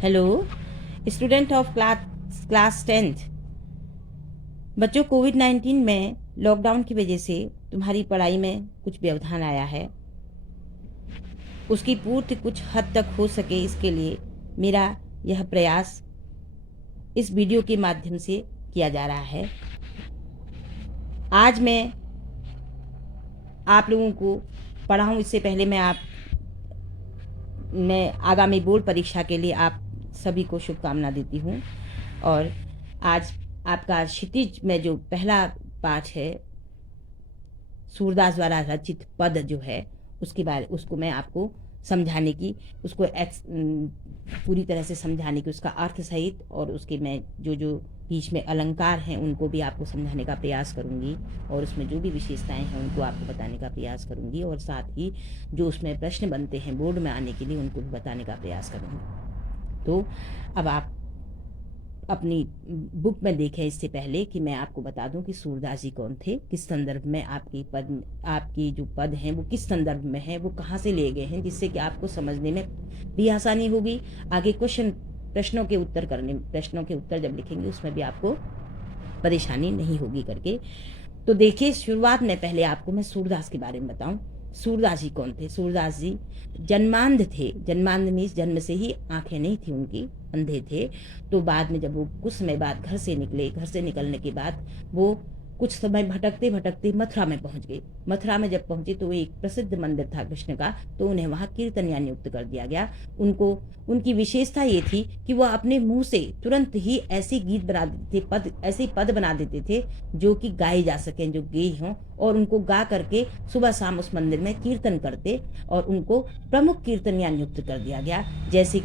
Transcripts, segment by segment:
Hello student of class 10th। बच्चों, कोविड-19 में lockdown की वजह से तुम्हारी पढ़ाई में कुछ व्यवधान आया है। उसकी पूर्ति कुछ हद तक हो सके, इसके लिए मेरा यह प्रयास इस वीडियो के माध्यम से किया जा रहा है। आज मैं आप लोगों को पढ़ाऊँ इससे पहले मैं आगामी बोर्ड परीक्षा के लिए आप सभी को शुभकामना देती हूँ। और आज आपका क्षितिज में जो पहला पाठ है, सूरदास द्वारा रचित पद जो है, उसको मैं आपको समझाने की, पूरी तरह से समझाने की, उसका अर्थ सहित, और उसके मैं जो बीच में अलंकार हैं उनको भी आपको समझाने का प्रयास करूंगी, और उसमें जो भी विशेषताएं हैं उनको आपको बताने का प्रयास करूंगी, और साथ ही जो उसमें प्रश्न बनते हैं बोर्ड में आने के लिए उनको भी बताने का प्रयास करूंगी। तो अब आप अपनी बुक में देखें इससे पहले कि मैं आपको बता दूं कि सूरदास जी कौन थे, किस संदर्भ में आपकी जो पद हैं वो किस संदर्भ में है, वो कहाँ से लिए गए हैं, जिससे कि आपको समझने में भी आसानी होगी। आगे प्रश्नों के उत्तर जब लिखेंगे उसमें भी आपको परेशानी नहीं होगी करके। तो देखिए, शुरुआत में पहले आपको मैं सूरदास के बारे में बताऊं। सूरदास जी कौन थे? सूरदास जी जन्मांध थे। जन्मांध मीन्स जन्म से ही आंखें नहीं थी उनकी, अंधे थे। तो बाद में जब वो कुछ समय बाद घर से निकलने के बाद वो कुछ समय भटकते भटकते मथुरा में पहुंच गए। मथुरा में जब पहुंचे तो एक प्रसिद्ध मंदिर था कृष्ण का, तो उन्हें वहां कीर्तनिया नियुक्त कर दिया गया। उनकी विशेषता ये थी कि वह अपने मुंह से तुरंत ही ऐसे गीत बना देते थे, ऐसे पद बना देते थे जो कि गाए जा सकें, जो गेय हों, और उनको गा करके सुबह शाम उस मंदिर में कीर्तन करते, और उनको प्रमुख कीर्तनिया नियुक्त कर दिया गया। जैसे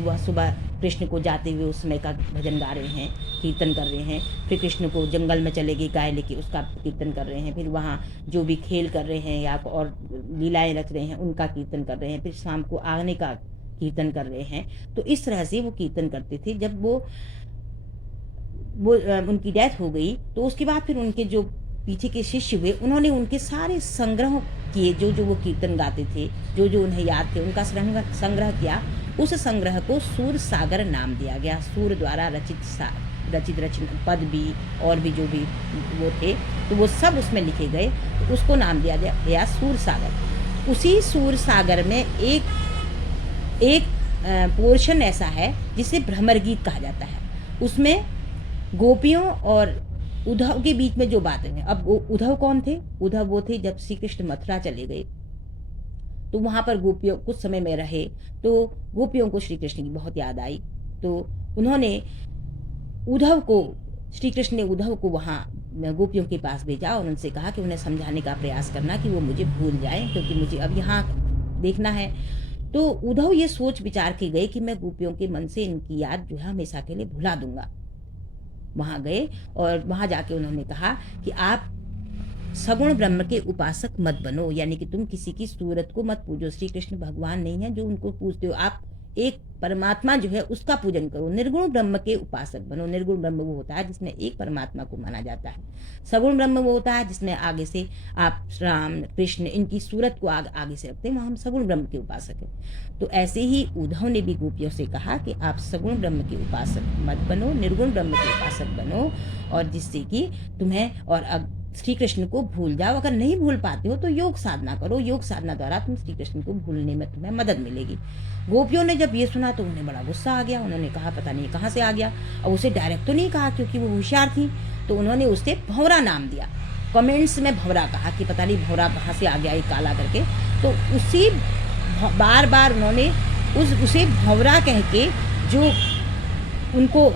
वह सुबह कृष्ण को जाते हुए उस समय का भजन गा रहे हैं, कीर्तन कर रहे हैं, फिर कृष्ण को जंगल में चले गए गाय लेके, उसका कीर्तन कर रहे हैं, फिर वहाँ जो भी खेल कर रहे हैं या और लीलाएं रच रहे हैं उनका कीर्तन कर रहे हैं, फिर शाम को आगने का कीर्तन कर रहे हैं। तो इस तरह से वो कीर्तन करते थे। जब वो उनकी डेथ हो गई तो उसके बाद फिर उनके जो पीछे के शिष्य हुए, उन्होंने उनके सारे संग्रह किए, जो वो कीर्तन गाते थे, जो उन्हें याद थे, उनका संग्रह किया। उस संग्रह को सूर सागर नाम दिया गया। सूर द्वारा रचित पद भी और भी जो भी वो थे, तो वो सब उसमें लिखे गए, तो उसको नाम दिया गया सूर सागर। उसी सूर सागर में एक पोर्शन ऐसा है जिसे भ्रमर गीत कहा जाता है। उसमें गोपियों और उद्धव के बीच में जो बातें हैं। अब उद्धव कौन थे? उद्धव वो थे जब श्री कृष्ण मथुरा चले गए तो वहां पर गोपियों कुछ समय में रहे, तो गोपियों को श्री कृष्ण की बहुत याद आई। तो श्री कृष्ण ने उद्धव को वहां गोपियों के पास भेजा और उनसे कहा कि उन्हें समझाने का प्रयास करना कि वो मुझे भूल जाए, क्योंकि मुझे अब यहाँ देखना है। तो उद्धव ये सोच विचार के गए कि मैं गोपियों के मन से इनकी याद जो है हमेशा के लिए भुला दूंगा। वहां गए और वहां जाके उन्होंने कहा कि आप सगुण ब्रह्म के उपासक मत बनो, यानी कि तुम किसी की सूरत को मत पूजो। श्री कृष्ण भगवान नहीं है जो उनको पूजते हो, आप एक परमात्मा जो है उसका पूजन करो। निर्गुण ब्रह्म के उपासक बनो। निर्गुण ब्रह्म वो होता है जिसमें एक परमात्मा को माना जाता है। सगुण ब्रह्म वो होता है जिसमें आगे से आप राम कृष्ण इनकी सूरत को आगे से रखते हैं, वहां हम सगुण ब्रह्म के उपासक हैं। तो ऐसे ही उद्धव ने भी गोपियों से कहा कि आप सगुण ब्रह्म के उपासक मत बनो, निर्गुण ब्रह्म के उपासक बनो, और जिससे कि तुम्हें और श्री कृष्ण को भूल जाओ। अगर नहीं भूल पाते हो तो योग साधना करो, योग साधना द्वारा तुम श्री कृष्ण को भूलने में तुम्हें मदद मिलेगी। गोपियों ने जब ये सुना तो उन्हें बड़ा गुस्सा आ गया। उन्होंने कहा पता नहीं कहाँ से आ गया। और उसे डायरेक्ट तो नहीं कहा क्योंकि वो होशियार थी, तो उन्होंने उसे भंवरा नाम दिया। कमेंट्स में भंवरा कहा कि पता नहीं भंवरा कहाँ से आ गया ये काला करके। तो उसी बार बार उन्होंने उसे भंवरा कह के जो उनको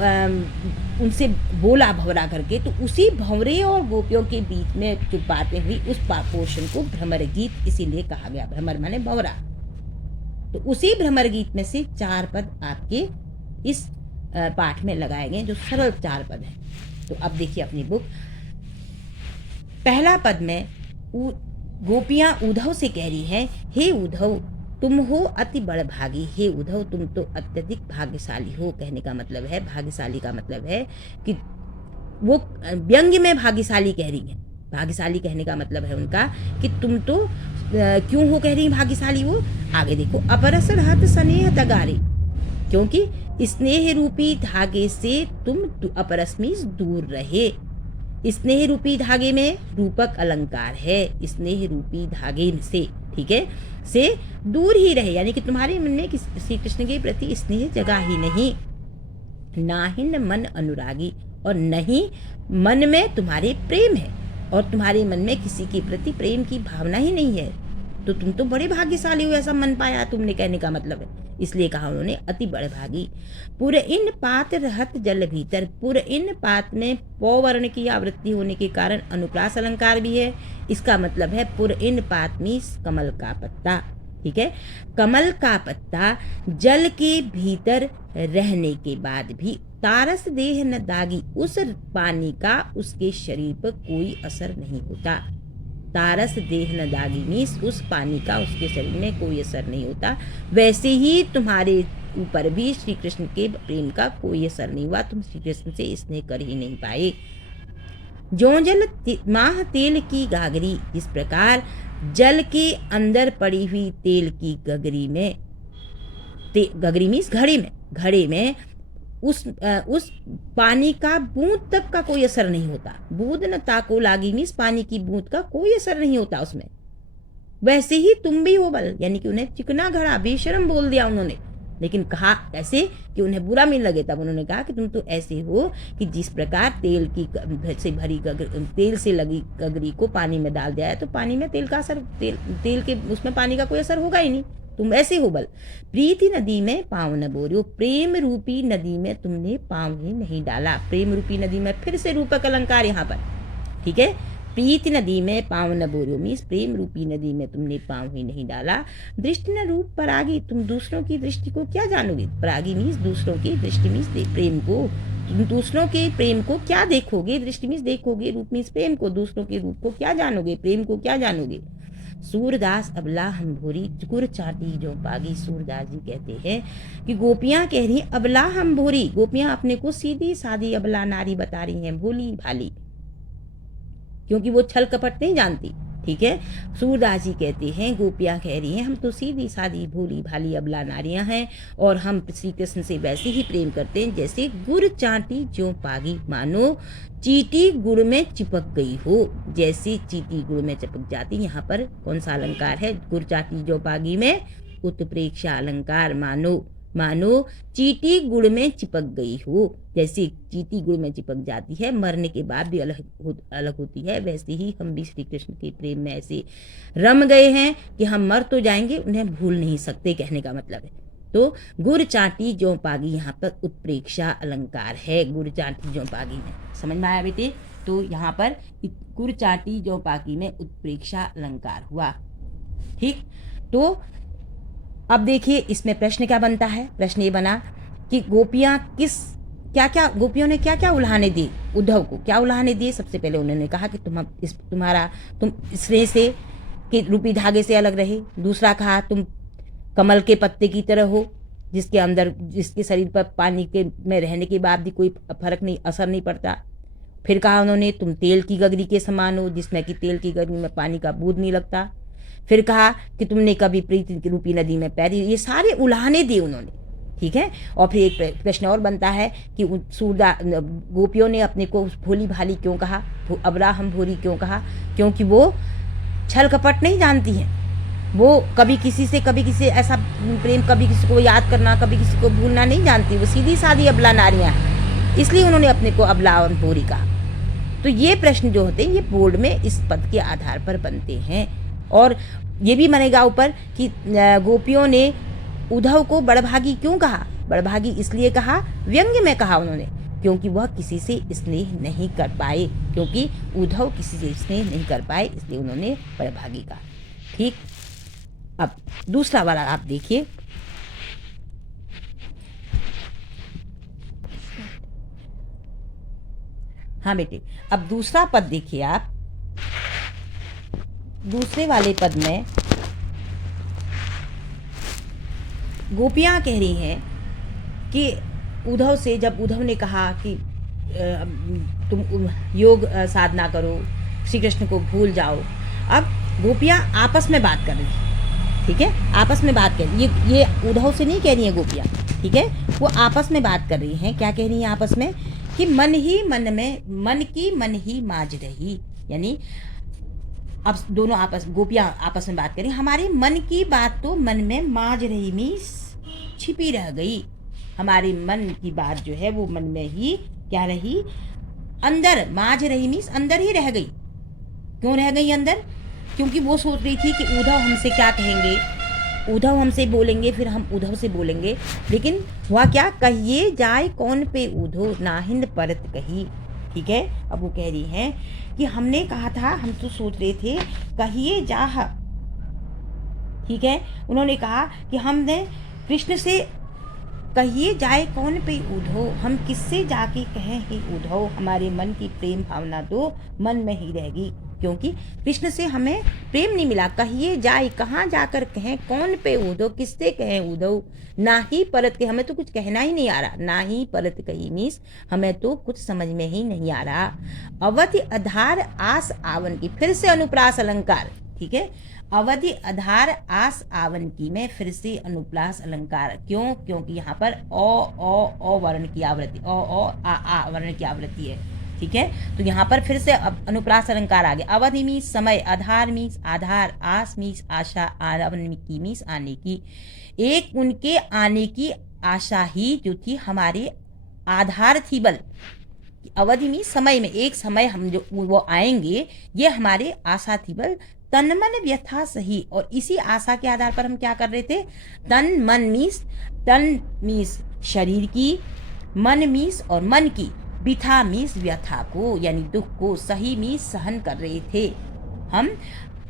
उनसे बोला भंवरा करके, तो उसी भंवरे और गोपियों के बीच में जो बातें हुई उस पोर्शन को भ्रमर गीत इसीलिए कहा गया। भ्रमर माने भंवरा। तो उसी भ्रमर गीत में से 4 पद आपके इस पाठ में लगाए गए जो सरल 4 पद हैं। तो अब देखिए अपनी बुक। पहला पद में गोपियां उद्धव से कह रही हैं, हे उद्धव तुम हो अति बड़ भागी। हे उद्धव तुम तो अत्यधिक भाग्यशाली हो। कहने का मतलब है, भाग्यशाली का मतलब है कि वो व्यंग्य में भाग्यशाली कह रही हैं। भाग्यशाली कहने का मतलब है उनका कि तुम तो क्यों हो कह रही भाग्यशाली वो। आगे देखो, अपरस रहत स्नेह तगारे। क्योंकि स्नेह रूपी धागे से तुम अपरश्मीज दूर रहे। स्नेह रूपी धागे में रूपक अलंकार है, स्नेह रूपी धागे से, ठीक है, से दूर ही रहे, यानी कि तुम्हारे मन में श्री कृष्ण के प्रति स्नेह जगा ही नहीं। नाहिन मन अनुरागी, और नहीं मन में तुम्हारे प्रेम है, और तुम्हारे मन में किसी के प्रति प्रेम की भावना ही नहीं है, तो तुम तो बड़े भाग्यशाली हो, ऐसा मन पाया तुमने, कहने का मतलब है। इसलिए कहा उन्होंने अति बड़े भागी। पुर इन पात रहत जल भीतर, पुर इन पात में पौ वर्ण की आवृत्ति होने के कारण अनुप्रास अलंकार भी है। इसका मतलब है पुर इन पात मीन्स कमल का पत्ता, ठीक है। कमल का पत्ता जल के भीतर रहने के बाद भी तारस देह न दागी, उस पानी का उसके शरीर पर कोई असर नहीं होता। तारस देह न दागी मीन्स उस पानी का उसके शरीर में कोई असर नहीं होता। वैसे ही तुम्हारे ऊपर भी श्री कृष्ण के प्रेम का कोई असर नहीं हुआ, तुम श्री कृष्ण से स्नेह कर ही नहीं पाए। जो जल माह तेल की गागरी, जिस प्रकार जल के अंदर पड़ी हुई तेल की गगरी में, गगरी मीन्स घड़े में उस पानी का बूंद तक का कोई असर नहीं होता। बूंद न ताको लागी मीन्स पानी की बूंद का कोई असर नहीं होता उसमें, वैसे ही तुम भी हो बल, यानी कि उन्हें चिकना घड़ा बेशरम बोल दिया उन्होंने, लेकिन कहा ऐसे कि उन्हें बुरा नहीं लगे। तब उन्होंने कहा कि तुम तो ऐसे हो कि जिस प्रकार तेल से भरी तेल से लगी गगरी को पानी में डाल दिया है, तो पानी में तेल का असर, तेल के उसमें पानी का कोई असर होगा ही नहीं, तुम ऐसे हो बल। प्रीति नदी में पांव न बोरियो, प्रेम रूपी नदी में तुमने पांव ही नहीं डाला। प्रेम रूपी नदी में फिर से रूपक अलंकार यहाँ पर, ठीक है। प्रीति नदी में पांव न बोरियो मीन्स प्रेम रूपी नदी में तुमने पांव ही नहीं डाला। दृष्टि न रूप परागी, तुम दूसरों की दृष्टि को क्या जानोगे। परागी मीन्स दूसरों की दृष्टि मीन्स प्रेम को, तुम दूसरों के प्रेम को क्या देखोगे। दृष्टि मीन्स देखोगे, रूप मीन्स प्रेम को, दूसरों के रूप को क्या जानोगे, प्रेम को क्या जानोगे। सूरदास अबला हम भोरी गुर चाटी जो पागी। सूरदास जी कहते हैं कि गोपियां कह रही हैं अबला हम भोरी, गोपियां अपने को सीधी सादी अबला नारी बता रही हैं, भोली भाली, क्योंकि वो छल कपट नहीं जानती, ठीक है। सूरदास जी कहते हैं गोपियां कह रही हैं हम तो सीधी सादी भोली भाली अबला नारियां हैं, और हम श्री कृष्ण से वैसे ही प्रेम करते हैं जैसे गुड़ चाटी जो पागी, मानो चींटी गुड़ में चिपक गई हो, जैसे चींटी गुड़ में चिपक जाती। यहाँ पर कौन सा अलंकार है, गुड़ चाटी जो पागी में उत्प्रेक्षा अलंकार। मानो चींटी गुड़ में चिपक गई हो, जैसे चींटी गुड़ में चिपक जाती है, मरने के बाद भी अलग होती है, वैसे ही हम भी श्री कृष्ण के प्रेम में ऐसे रम गए हैं कि हम मर तो जाएंगे, उन्हें भूल नहीं सकते, कहने का मतलब है। तो गुड़ चाटी जो पागी यहाँ पर उत्प्रेक्षा अलंकार है, गुड़ चाटी जो पागी में, समझ में आया बेटे। तो यहाँ पर गुड़ चाटी जो पागी में उत्प्रेक्षा अलंकार हुआ, ठीक। तो अब देखिए इसमें प्रश्न क्या बनता है। प्रश्न ये बना कि गोपियां गोपियों ने क्या क्या उल्हाने दी उद्धव को, क्या उल्हाने दिए। सबसे पहले उन्होंने कहा कि तुम स्नेह से के रूपी धागे से अलग रहे। दूसरा कहा तुम कमल के पत्ते की तरह हो, जिसके शरीर पर पानी के में रहने के बाद भी कोई फर्क नहीं, असर नहीं पड़ता। फिर कहा उन्होंने तुम तेल की गगरी के समान हो, जिसमें कि तेल की गगरी में पानी का बूंद नहीं लगता। फिर कहा कि तुमने कभी प्रीति रूपी नदी में पैर, ये सारे उल्हाने दिए उन्होंने, ठीक है। और फिर एक प्रश्न और बनता है कि गोपियों ने अपने को भोली भाली क्यों कहा, अबला हम भोरी क्यों कहा, क्योंकि वो छल कपट नहीं जानती हैं। वो कभी किसी से ऐसा प्रेम, कभी किसी को याद करना, कभी किसी को भूलना नहीं जानती, वो सीधी सादी अबला नारियां हैं, इसलिए उन्होंने अपने को अबला और भोरी कहा। तो ये प्रश्न जो होते हैं ये बोर्ड में इस पद के आधार पर बनते हैं। और ये भी बनेगा ऊपर कि गोपियों ने उद्धव को बड़भागी क्यों कहा। बड़भागी इसलिए कहा, व्यंग्य में कहा उन्होंने, क्योंकि वह किसी से स्नेह नहीं कर पाए, क्योंकि उद्धव किसी से स्नेह नहीं कर पाए, इसलिए उन्होंने बड़भागी कहा, ठीक। अब दूसरा वाला आप देखिए, हाँ बेटे, अब दूसरा पद देखिए आप। दूसरे वाले पद में गोपियां कह रही हैं कि उद्धव से, जब उद्धव ने कहा कि तुम योग साधना करो, श्री कृष्ण को भूल जाओ। अब गोपियां आपस में बात कर रही हैं, ठीक है, आपस में बात कर रही, ये उद्धव से नहीं कह रही हैं गोपियां, ठीक है। वो आपस में बात कर रही हैं, क्या कह रही हैं आपस में कि मन ही मन में, मन की मन ही माज रही, यानी अब दोनों आपस, गोपियां आपस में बात करें, हमारे मन की बात तो मन में माज रही मीन्स छिपी रह गई। हमारे मन की बात जो है वो मन में ही क्या रही, अंदर, माज रही मीन्स अंदर ही रह गई। क्यों रह गई अंदर? क्योंकि वो सोच रही थी कि उद्धव हमसे क्या कहेंगे, उद्धव हमसे बोलेंगे, फिर हम उद्धव से बोलेंगे, लेकिन हुआ क्या, कहिए जाए कौन पे उद्धव नाहिंद परत कही। ठीक है। अब वो कह रही हैं कि हमने कहा था, हम तो सोच रहे थे कहिए जाह, ठीक है, उन्होंने कहा कि हमने कृष्ण से कहिए जाए कौन पे उद्धव, हम किससे जाके कहें हे उद्धव, हमारे मन की प्रेम भावना तो मन में ही रहेगी, क्योंकि कृष्ण से हमें प्रेम नहीं मिला। कहिए जाए, कहाँ जाकर कहें, कौन पे उद्धव, किससे कहें उद्धव, ना ही परत के, हमें तो कुछ कहना ही नहीं आ रहा, ना ही परत कही मीन्स हमें तो कुछ समझ में ही नहीं आ रहा। अवधि आधार आस आवन की, फिर से अनुप्रास अलंकार, ठीक है, अवधि आधार आस आवन की में फिर से अनुप्रास अलंकार। क्यों? क्योंकि यहाँ पर ओ वर्ण की आवृत्ति, ओ आ वर्ण की आवृत्ति है, ठीक है। तो यहाँ पर फिर से अनुप्रास अलंकार आ गया। अवधि मीन्स समय, आधार मीन्स आधार, आस मीन्स आशा, आवन की मीन्स आने की। एक उनके आने की आशा ही जो थी हमारे आधार थी बल। अवधि में समय में, एक समय हम जो वो आएंगे, ये हमारे आशा थी बल। तन मन व्यथा सही, और इसी आशा के आधार पर हम क्या कर रहे थे, तन मन मीस, तन मीस शरीर की, मन मीस और मन की, व्यथा मीस व्यथा को यानी दुख को, सही मीस सहन कर रहे थे हम।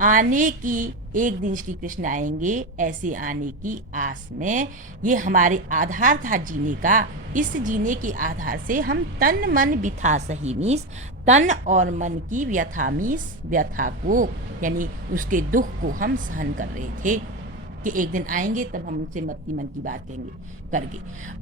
आने की, एक दिन श्री कृष्ण आएंगे ऐसे आने की आस में, ये हमारे आधार था जीने का। इस जीने के आधार से हम तन मन व्यथा सही मीस, तन और मन की व्यथा मीस व्यथा को, यानी उसके दुख को हम सहन कर रहे थे कि एक दिन आएंगे तब हम उनसे मत्ती मन की बात कहेंगे करके।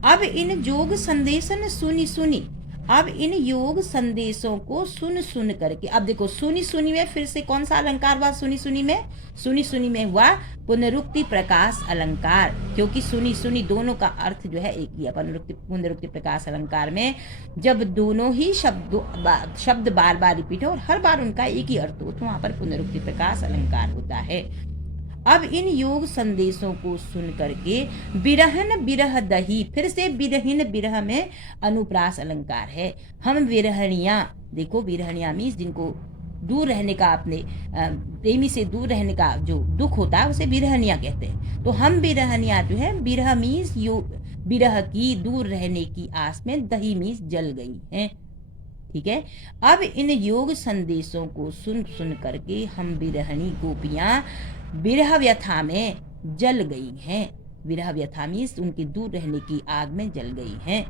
अब इन जोग संदेशन सुनी सुनी, अब इन योग संदेशों को सुन सुन करके, अब देखो सुनी सुनी में फिर से कौन सा अलंकार हुआ, सुनी सुनी में, सुनी सुनी में हुआ पुनरुक्ति प्रकाश अलंकार, क्योंकि सुनी सुनी दोनों का अर्थ जो है एक ही है। पुनरुक्ति प्रकाश अलंकार में जब दोनों ही शब्द बार बार रिपीट हो और हर बार उनका एक ही अर्थ हो, तो वहां पर पुनरुक्ति प्रकाश अलंकार होता है। अब इन योग संदेशों को सुन करके बिरहन बिरह दही, फिर से बिरहिन बिरह में अनुप्रास अलंकार है। हम विरहणियां, देखो विरहणियां मीन्स जिनको दूर रहने का, अपने प्रेमी से दूर रहने का जो दुख होता है उसे विरहणियां कहते हैं। तो हम विरहणियां जो है, बिरह मीन्स बिरह की, दूर रहने की आस में, दही मीन्स जल गई हैं, ठीक है। अब इन योग संदेशों को सुन सुन करके हम विरहणी गोपियां विरह व्यथा में जल गई हैं। विरह व्यथा मीन्स उनके दूर रहने की आग में जल गई हैं।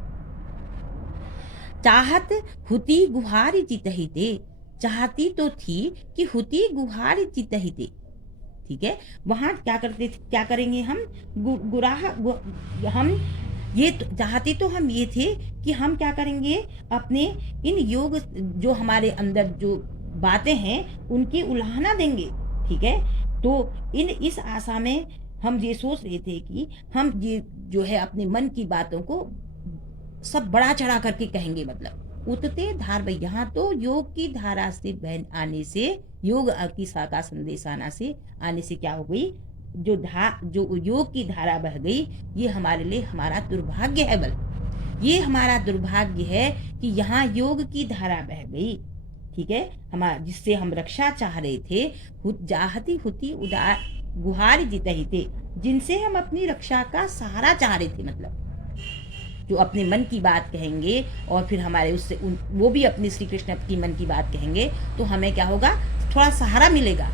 चाहत हुती गुहारी चितहिते, चाहती तो थी कि हुती गुहारी चितहिते, ठीक है। वहां क्या करते थे, क्या करेंगे हम, हम ये चाहते तो हम ये थे कि हम क्या करेंगे, अपने इन योग जो हमारे अंदर जो बातें हैं उनकी उल्हाना देंगे, ठीक है। तो इस आशा में हम ये सोच रहे थे कि हम ये जो है अपने मन की बातों को सब बड़ा चढ़ा करके कहेंगे, मतलब उतते धार भाई, यहाँ तो योग की धारा से बहन आने से, योग की शाखा संदेश आने से क्या हो गई, जो योग की धारा बह गई, ये हमारे लिए हमारा दुर्भाग्य है बल, ये हमारा दुर्भाग्य है कि यहाँ योग की धारा बह गई, ठीक है, हमारा जिससे हम रक्षा चाह रहे थे, जाहती हुती उदार गुहार जितहिते, जिनसे हम अपनी रक्षा का सहारा चाह रहे थे, मतलब जो अपने मन की बात कहेंगे और फिर हमारे उससे वो भी अपनी श्री कृष्ण की मन की बात कहेंगे, तो हमें क्या होगा, थोड़ा सहारा मिलेगा।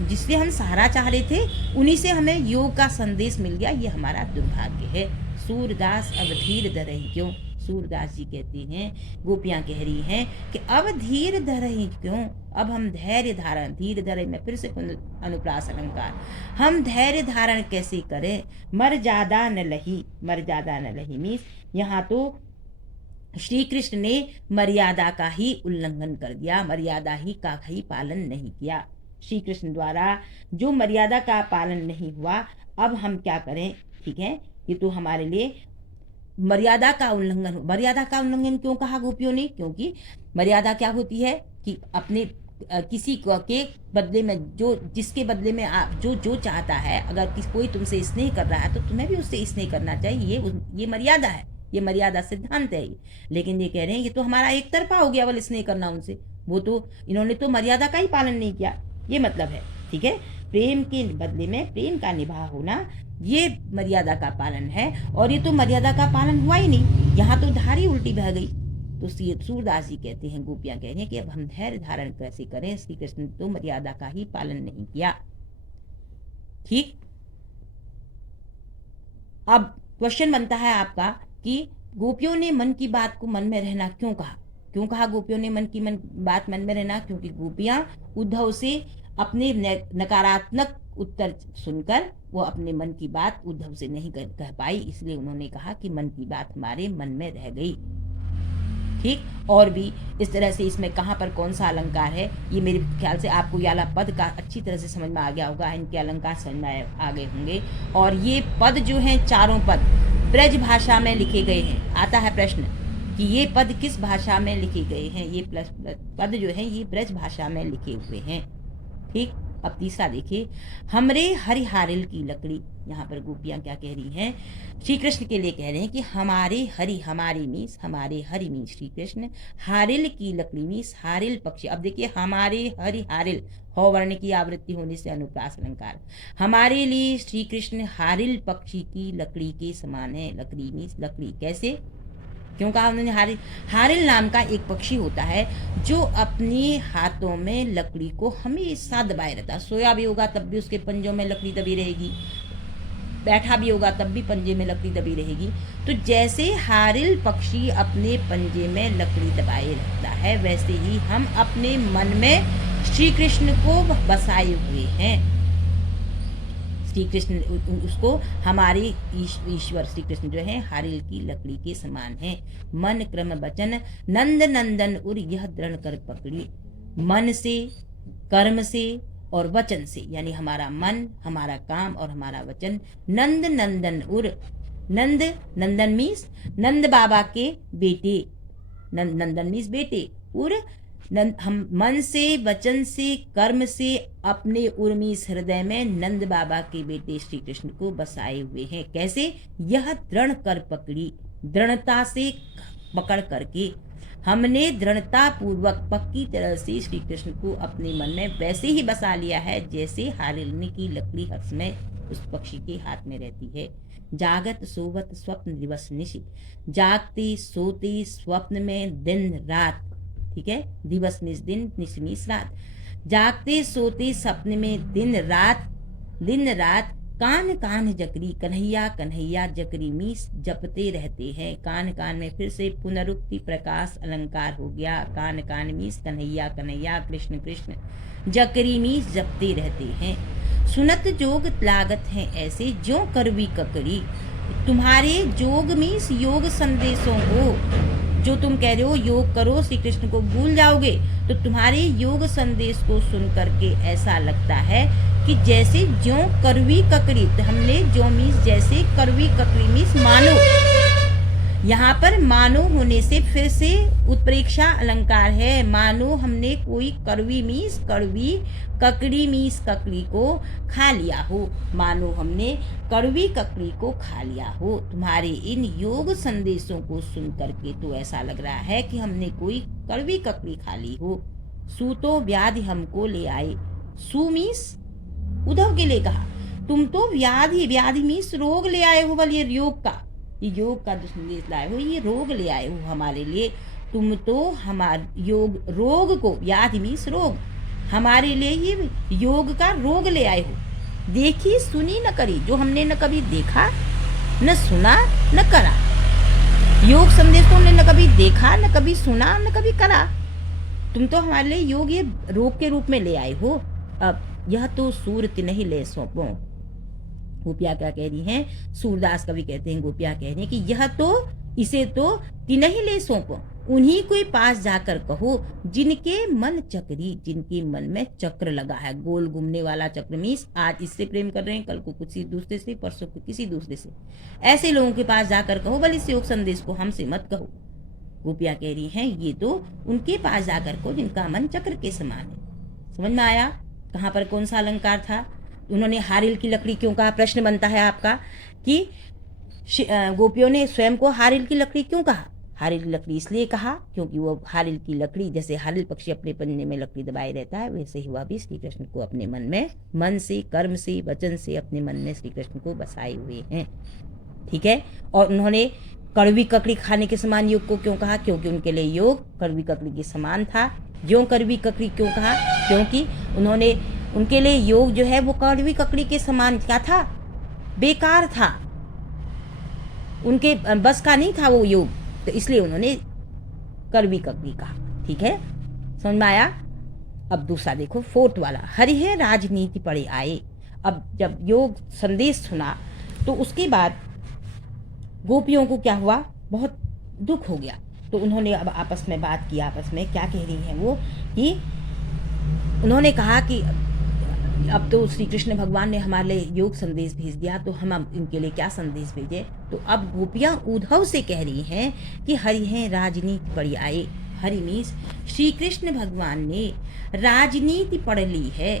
जिससे हम सहारा चाह रहे थे उन्हीं से हमें योग का संदेश मिल गया, ये हमारा दुर्भाग्य है। सूरदास अब धीर धरहि क्यों, सूरदास जी कहते हैं, गोपियां कह रही हैं कि अब धीर धरहि क्यों, अब हम धैर्य धारण, धीर धरे में फिर से अनुप्रास अलंकार, हम धैर्य धारण कैसे करें, मर ज्यादा न लही, मर ज्यादा न लही मीन्स यहाँ तो श्री कृष्ण ने मर्यादा का ही उल्लंघन कर दिया, मर्यादा ही का ही पालन नहीं किया, श्री कृष्ण द्वारा जो मर्यादा का पालन नहीं हुआ, अब हम क्या करें, ठीक है। ये तो हमारे लिए मर्यादा का उल्लंघन हो। मर्यादा का उल्लंघन क्यों कहा गोपियों ने? क्योंकि मर्यादा क्या होती है कि अपने किसी के बदले में जो जिसके बदले में आप जो जो चाहता है, अगर कोई तुमसे स्नेह कर रहा है तो तुम्हें भी उससे स्नेह करना चाहिए। ये मर्यादा है, ये मर्यादा सिद्धांत है। लेकिन ये कह रहे हैं ये तो हमारा एक तरफा हो गया वाला स्नेह करना उनसे, वो तो इन्होंने तो मर्यादा का ही पालन नहीं किया, ये मतलब है। ठीक है, प्रेम के बदले में प्रेम का निभा होना, ये मर्यादा का पालन है। और ये तो मर्यादा का पालन हुआ ही नहीं, यहाँ तो धार ही उल्टी बह गई। तो सूरदास जी कहते हैं, गोपियां कह रही हैं कि अब हम धैर्य धारण कैसे करें, श्री कृष्ण ने तो मर्यादा का ही पालन नहीं किया। ठीक, अब क्वेश्चन बनता है आपका कि गोपियों ने मन की बात को मन में रहना क्यों कहा? क्यों कहा गोपियों ने बात मन में रहना? क्योंकि गोपियां उद्धव से अपने नकारात्मक उत्तर सुनकर वो अपने मन की बात उद्धव से नहीं कह पाई, इसलिए उन्होंने कहा कि मन की बात हमारे मन में रह गई। ठीक, और भी इस तरह से इसमें कहाँ पर कौन सा अलंकार है, ये मेरे ख्याल से आपको याला पद का अच्छी तरह से समझ में आ गया होगा, इनके अलंकार समझ में आ गए होंगे। और ये पद जो हैं, चारों पद ब्रज भाषा में लिखे गए हैं। आता है प्रश्न कि ये पद किस भाषा में लिखे गए हैं? ये पद जो है ये ब्रज भाषा में लिखे हुए हैं। ठीक, अब तीसरा देखिए, हमरे हरिहारिल की लकड़ी। यहाँ पर गोपियां क्या कह रही हैं? श्री कृष्ण के लिए कह रहे हैं कि हमारे हरि, हमारे मीस हमारे हरि मीस श्री कृष्ण, हारिल की लकड़ी मीस हारिल पक्षी। अब देखिए, हमारे हरि हारिल, हो वर्ण की आवृत्ति होने से अनुप्रास अलंकार। हमारे लिए श्री कृष्ण हारिल पक्षी की लकड़ी के समान है। लकड़ी मीस लकड़ी, कैसे, क्यों कहा उन्होंने? हारिल नाम का एक पक्षी होता है जो अपने हाथों में लकड़ी को हमेशा दबाए रहता है। सोया भी होगा तब भी उसके पंजों में लकड़ी दबी रहेगी, बैठा भी होगा तब भी पंजे में लकड़ी दबी रहेगी। तो जैसे हारिल पक्षी अपने पंजे में लकड़ी दबाए रखता है, वैसे ही हम अपने मन में श्री कृष्ण को बसाए हुए हैं। श्री कृष्ण उसको हमारे ईश्वर श्री कृष्ण जो है हारिल की लकड़ी के समान है। मन क्रम वचन नंद नंदन उर यह दृढ़ कर पकड़ी। मन से, कर्म से और वचन से, यानी हमारा मन, हमारा काम और हमारा वचन, नंद नंदन उर, नंद नंदन मीस नंद बाबा के बेटे, नंदन मीस बेटे, उर हम मन से, वचन से, कर्म से अपने उर्मिस हृदय में नंद बाबा के बेटे श्री कृष्ण को बसाए हुए हैं। कैसे? यह दृढ़ कर पकड़ी, दृढ़ता से पकड़ करके हमने दृढ़ता पूर्वक पक्की तरह से श्री कृष्ण को अपने मन में वैसे ही बसा लिया है जैसे हारिल की लकड़ी हर समय उस पक्षी के हाथ में रहती है। जागत सोवत स्वप्न दिवस निशि, जागते सोते स्वप्न में दिन रात। ठीक है, दिवस निस दिन, निश मीस रात। जागते सोते सपने में दिन रात कान कान जकरी, कन्हैया कन्हैया जकरी मीस जपते रहते हैं। कान कान में फिर से पुनरुक्ति प्रकाश अलंकार हो गया। कान कान मीस कन्हैया कन्हैया, कृष्ण कृष्ण, जकरी मीस जपते रहते हैं। सुनत जोग लागत हैं ऐसे जो करवी ककड़ी। तुम्हारे जोग मीस योग संदेशों को, जो तुम कह रहे हो योग करो श्री कृष्ण को भूल जाओगे, तो तुम्हारे योग संदेश को सुन करके ऐसा लगता है कि जैसे ज्यों करवी ककड़ी। हमने जो मीस जैसे करवी ककड़ी मीस मानो, यहाँ पर मानो होने से फिर से उत्प्रेक्षा अलंकार है। मानो हमने कोई कड़वी मीस कड़वी, ककड़ी मीस ककड़ी को खा लिया हो। मानो हमने कड़वी ककड़ी को खा लिया हो। तुम्हारे इन योग संदेशों को सुन करके तो ऐसा लग रहा है कि हमने कोई कड़वी ककड़ी खा ली हो। सूतो व्याधि हमको ले आए। सुमीस उद्धव के लिए कहा, तुम तो व्याधि मीस रोग ले आए हो। वाली योग का, ये योग का जो संदेश लाए हो, ये रोग ले आए हो हमारे लिए। तुम तो हमारे योग, रोग को, व्याधि मीस रोग, हमारे लिए ये योग का रोग ले आए हो। देखी सुनी न करी, जो हमने न कभी देखा न सुना न करा। योग संदेश को हमने न कभी देखा न कभी सुना न कभी करा। तुम तो हमारे लिए योग ये रोग के रूप में ले आए हो। अब यह तो सूरत नहीं ले सौंपो। गोपियां क्या कह रही हैं? सूरदास कवि कहते हैं, गोपियां कह रही हैं कि यह तो, इसे तो तिनहि ले सौंपो। उन्हीं के पास जाकर कहो जिनके मन चक्री, जिनके मन में चक्र लगा है, गोल घूमने वाला चक्र। मीन्स आज इससे प्रेम कर रहे हैं, कल को किसी दूसरे से, परसों को किसी दूसरे से। ऐसे लोगों के पास जाकर कहो, भले इस योग संदेश को हमसे मत कहो। गोपियां कह रही हैं ये तो उनके पास जाकर कहो जिनका मन चक्र के समान है। समझ में आया कहाँ पर कौन सा अलंकार था? उन्होंने हारिल की लकड़ी क्यों कहा? प्रश्न बनता है आपका कि गोपियों ने स्वयं को हारिल की लकड़ी क्यों कहा? हारिल की लकड़ी इसलिए कहा क्योंकि वो हारिल की लकड़ी, जैसे हारिल पक्षी अपने पन्ने में लकड़ी दबाए रहता है, वैसे ही वह भी श्री कृष्ण को अपने मन में, मन से, कर्म से, वचन से अपने मन में श्री कृष्ण को बसाए हुए हैं। ठीक है। और उन्होंने कड़वी ककड़ी खाने के समान योग को क्यों कहा? क्योंकि उनके लिए योग कड़वी ककड़ी के समान था। क्यों कड़वी ककड़ी क्यों कहा? क्योंकि उनके लिए योग जो है वो कड़वी ककड़ी के समान क्या था? बेकार था, उनके बस का नहीं था वो योग, तो इसलिए उन्होंने कड़वी ककड़ी कहा। ठीक है, समझ में आया? अब दूसरा देखो, फोर्थ वाला, हरिहे राजनीति पड़े आए। अब जब योग संदेश सुना तो उसके बाद गोपियों को क्या हुआ? बहुत दुख हो गया। तो उन्होंने अब आपस में बात की। आपस में क्या कह रही हैं वो कि उन्होंने कहा कि अब तो श्री कृष्ण भगवान ने हमारे लिए योग संदेश भेज दिया, तो हम अब इनके लिए क्या संदेश भेजे? तो अब गोपियां उद्धव से कह रही हैं कि हरि हैं राजनीति पढ़ी आए। हरि मीन्स श्री कृष्ण भगवान ने राजनीति पढ़ ली है।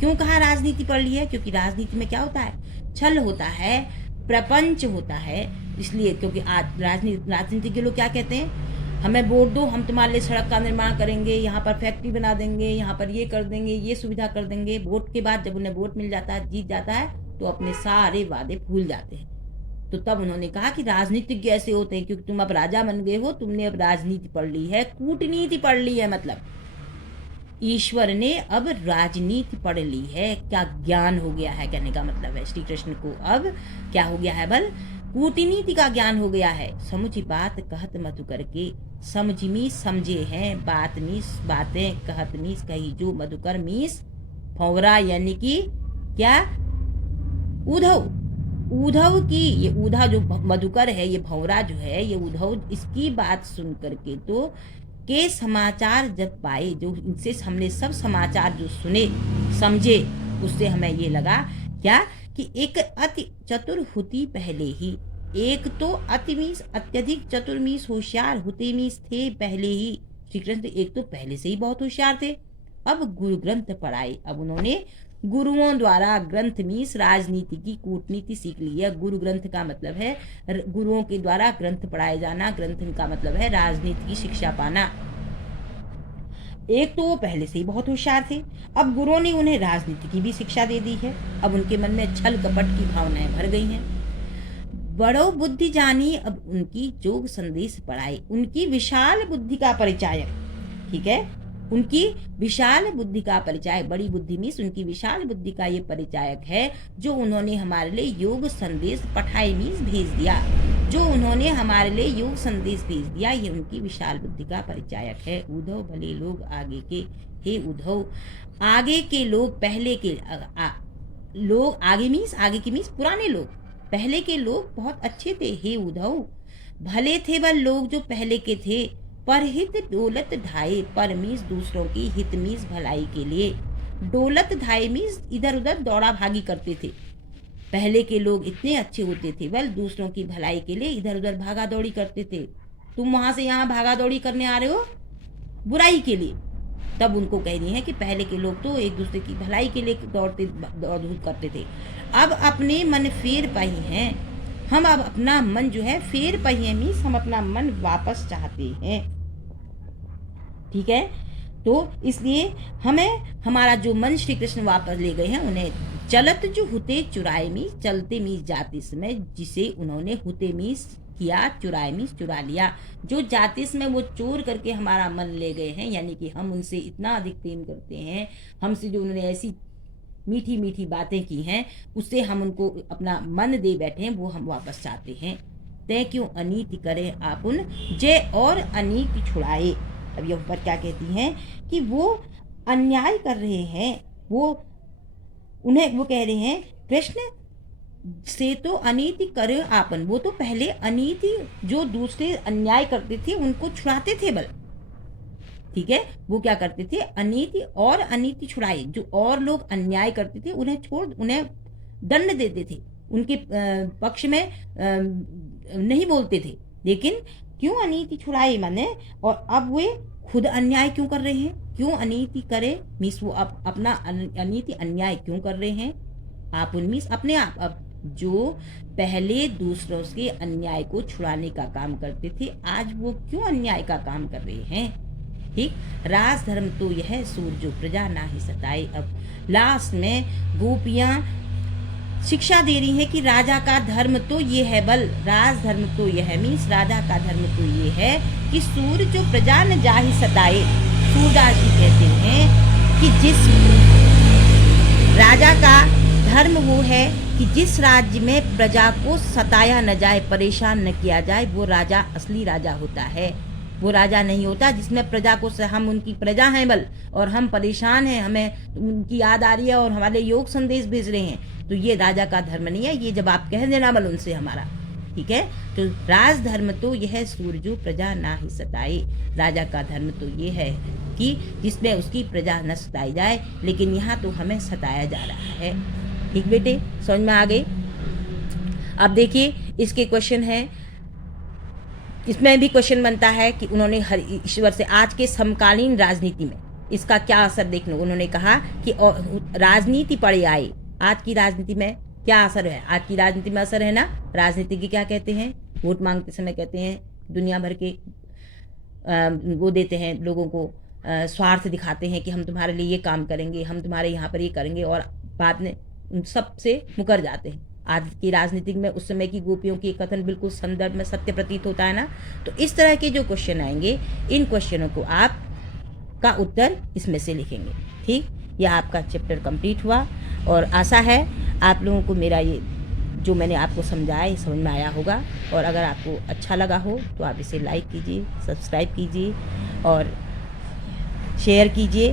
क्यों कहा राजनीति पढ़ ली है? क्योंकि राजनीति में क्या होता है? छल होता है, प्रपंच होता है। इसलिए क्योंकि आज राजनीति के लोग क्या कहते हैं? हमें वोट दो, हम तुम्हारे लिए सड़क का निर्माण करेंगे, यहाँ पर फैक्ट्री बना देंगे, यहाँ पर ये कर देंगे, ये सुविधा कर देंगे। वोट के बाद जब उन्हें वोट मिल जाता है, जीत जाता है, तो अपने सारे वादे भूल जाते हैं। तो तब उन्होंने कहा कि राजनीतिज्ञ ऐसे होते हैं, क्योंकि तुम अब राजा बन गए हो, तुमने अब राजनीति पढ़ ली है, कूटनीति पढ़ ली है। मतलब ईश्वर ने अब राजनीति पढ़ ली है। क्या ज्ञान हो गया है कहने का मतलब है, श्री कृष्ण को अब क्या हो गया है? बल कूटनीति का ज्ञान हो गया है। समुझी बात कहत मधु करके, समझी मीस समझे हैं, बात मीस बातें, कहत मीस कही जो, मधुकर मीस भंवरा, यानी कि क्या? उद्धव की, ये उद्धव जो मधुकर है, ये भंवरा जो है, ये उद्धव, इसकी बात सुन करके तो के समाचार जब पाए, जो इनसे हमने सब समाचार जो सुने समझे, उससे हमें ये लगा क्या कि एक अति चतुर होती पहले ही, एक तो अति मीस अत्यधिक, चतुर मीस होशियार, होते मीस थे पहले ही। श्री कृष्ण एक तो पहले से ही बहुत होशियार थे। अब गुरु ग्रंथ पढ़ाए। अब उन्होंने गुरुओं द्वारा, ग्रंथ मीस राजनीति की कूटनीति सीख ली है। गुरु ग्रंथ का मतलब है गुरुओं के द्वारा ग्रंथ पढ़ाए जाना, ग्रंथ का मतलब है राजनीति की शिक्षा पाना। एक तो वो पहले से ही बहुत होशियार थे, अब गुरुओं ने उन्हें राजनीति की भी शिक्षा दे दी है। अब उनके मन में छल कपट की भावनाएं भर गई हैं। बड़ो बुद्धि जानी, अब उनकी जोग संदेश पढ़ाए। उनकी विशाल बुद्धि का परिचायक, ठीक है, उनकी विशाल बुद्धि का परिचय, बड़ी बुद्धि मीन्स उनकी विशाल बुद्धि का ये परिचायक है, जो उन्होंने हमारे लिए योग संदेश पठाई मीन्स भेज दिया। जो उन्होंने हमारे लिए योग संदेश भेज दिया, ये उनकी विशाल बुद्धि का परिचायक है। उद्धव भले लोग आगे के, हे उद्धव, आगे के लोग, पहले के लोग, आगे के मीन्स पुराने लोग, पहले के लोग बहुत अच्छे थे। हे उद्धव, भले थे वह लोग जो पहले के थे, पर हित डोलत ढाए, पर मीस दूसरों की, हित मीस भलाई के लिए। डोलत ढाए मीस इधर उधर दौड़ा भागी करते थे। पहले के लोग इतने अच्छे होते थे, वह दूसरों की भलाई के लिए इधर उधर भागा दौड़ी करते थे। तुम वहां से यहाँ भागा दौड़ी करने आ रहे हो बुराई के लिए। तब उनको कह रही है कि पहले के लोग तो एक दूसरे की भलाई के लिए दौड़ धूप करते थे। अब अपने मन फेर पाई हैं हम, अब अपना मन जो है फेर पाई है मीन्स हम अपना मन वापस चाहते हैं। ठीक है, तो इसलिए हमें हमारा जो मन श्री कृष्ण वापस ले गए हैं, उन्हें चलत जो हुते चुराए मीस, चलते मीस जाते समय, जिसे उन्होंने हुते मीस किया, चुराए मीस चुरा लिया। जो जाते समय वो चोर करके हमारा मन ले गए हैं, यानी कि हम उनसे इतना अधिक प्रेम करते हैं, हमसे जो उन्होंने ऐसी मीठी मीठी बातें की हैं, उससे हम उनको अपना मन दे बैठे हैं, वो हम वापस चाहते हैं। तय क्यों अनीति करें आपुन, जय और अनीति छुड़ाए। अब ये ऊपर क्या कहती हैं कि वो अन्याय कर रहे हैं, वो कह रहे हैं कृष्ण से तो अनीति करे आपन, वो तो पहले अनीति जो दूसरे अन्याय करते थे उनको छुड़ाते थे बल, ठीक है। वो क्या करते थे, अनीति छुड़ाए, जो और लोग अन्याय करते थे उन्हें छोड़, उन्हें दंड देते थे, उनके पक्ष में नहीं बोलते थे। लेकिन क्यों अनीति छुड़ाए माने, और अब वे खुद अन्याय क्यों कर रहे हैं, क्यों अनीति करे मीन्स वो अपना अनीति अन्याय क्यों कर रहे हैं, आप उनमीस अपने आप। अब जो पहले दूसरों के अन्याय को छुड़ाने का काम करते थे, आज वो क्यों अन्याय का काम कर रहे हैं, ठीक। राजधर्म तो यह सूर जो प्रजा ना ही सताए। अब लास्ट में गोपियां शिक्षा दे रही है कि राजा का धर्म तो ये है बल, राजधर्म तो यह है मीन्स राजा का धर्म तो ये है कि सूर जो प्रजा न जा ही सताए। सूरदास जी कहते हैं कि जिस राजा का धर्म वो है कि जिस राज्य में प्रजा को सताया न जाए, परेशान न किया जाए, वो राजा असली राजा होता है। वो राजा नहीं होता जिसमें प्रजा को, हम उनकी प्रजा हैं बल और हम परेशान हैं, हमें उनकी याद आ रही है और हमारे योग संदेश भेज रहे हैं, तो ये राजा का धर्म नहीं है। ये जब आप कह देना बल उनसे हमारा, ठीक है। तो राजधर्म तो यह सूर जो प्रजा ना ही सताए, राजा का धर्म तो ये है कि जिसमें उसकी प्रजा न सताई जाए, लेकिन यहाँ तो हमें सताया जा रहा है, ठीक बेटे, समझ में आ गई। अब देखिए इसके क्वेश्चन है, इसमें भी क्वेश्चन बनता है कि उन्होंने हर ईश्वर से आज के समकालीन राजनीति में इसका क्या असर देखने, उन्होंने कहा कि राजनीति पड़े आए, आज की राजनीति में क्या असर है, आज की राजनीति में असर है ना। राजनीति की क्या कहते हैं, वोट मांगते समय कहते हैं दुनिया भर के वो देते हैं लोगों को, स्वार्थ दिखाते हैं कि हम तुम्हारे लिए ये काम करेंगे, हम तुम्हारे यहाँ पर ये करेंगे, और बाद में उन सब से मुकर जाते हैं। आज की राजनीतिक में उस समय की गोपियों की कथन बिल्कुल संदर्भ में सत्य प्रतीत होता है ना। तो इस तरह के जो क्वेश्चन आएंगे, इन क्वेश्चनों को आप का उत्तर इसमें से लिखेंगे, ठीक। यह आपका चैप्टर कंप्लीट हुआ और आशा है आप लोगों को मेरा ये जो मैंने आपको समझाया ये समझ में आया होगा। और अगर आपको अच्छा लगा हो तो आप इसे लाइक कीजिए, सब्सक्राइब कीजिए और शेयर कीजिए।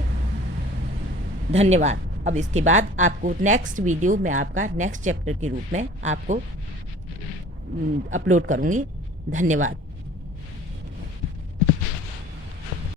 धन्यवाद। अब इसके बाद आपको नेक्स्ट वीडियो में आपका नेक्स्ट चैप्टर के रूप में आपको अपलोड करूँगी। धन्यवाद।